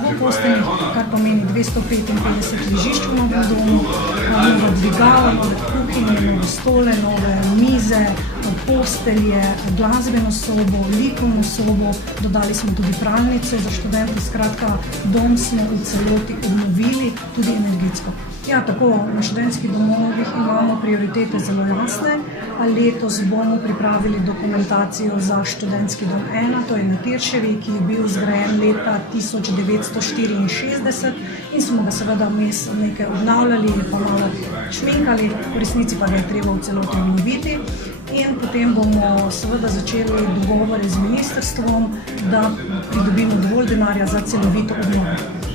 dvoposteljnih, kar pomeni 255 ležišč v novem domu, nove dvigala, nove kuhinje, nove stole, nove mize, postelje, glasbeno sobo, likovno sobo, dodali smo tudi pralnico za študente, skratka, dom smo v celoti obnovili, tudi energetsko. Ja, tako na študentskih domovih imamo prioritete zelo jasne. Letos bomo pripravili dokumentacijo za študentski dom 1, to je na Tirševi, ki je bil zgrajen leta 1964 in smo ga seveda vmes nekaj obnavljali, pa malo šminkali, v resnici pa ga je treba v celoti obnoviti. In potem bomo seveda začeli dogovore z ministrstvom, da pridobimo dovolj denarja za celovito obnovo.